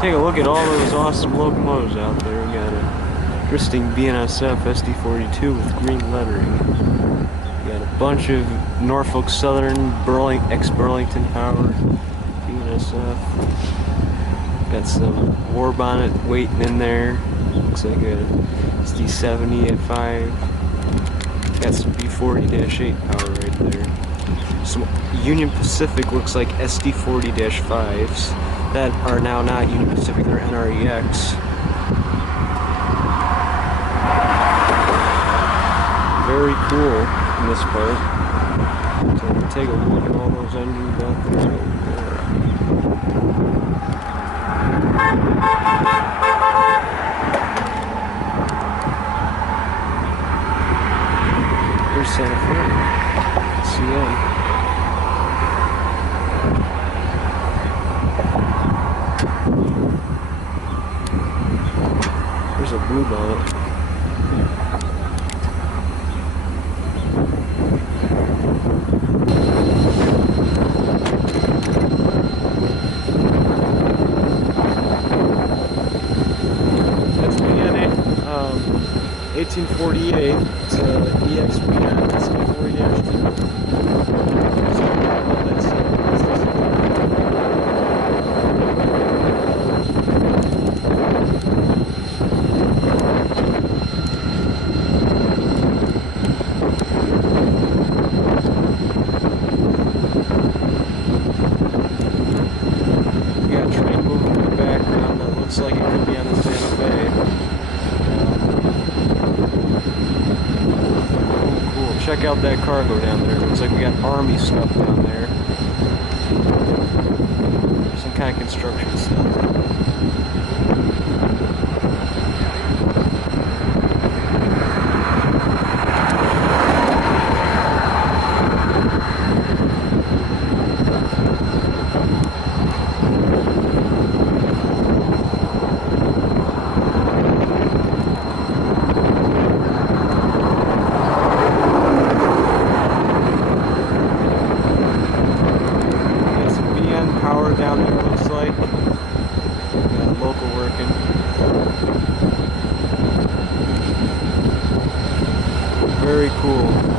Take a look at all those awesome locomotives out there. We got a interesting BNSF SD42 with green lettering. We got a bunch of Norfolk Southern ex-Burlington powered BNSF. Got some war bonnet waiting in there. Looks like a SD70 at 5. Got some B40-8 power right there. Some Union Pacific looks like SD40-5s that are now not Union Pacific, they're NREX. Very cool in this part. So we'll take a look at all those engines out there. Here's Santa Fe. CN. There's a blue bonnet. That's BNA 1848. It's EXPN SD40-2. Looks like it could be on the Santa Fe. Cool. Check out that cargo down there. Looks like we got Army stuff down there. Some kind of construction stuff. Power down there, looks like. Got a local working. Very cool.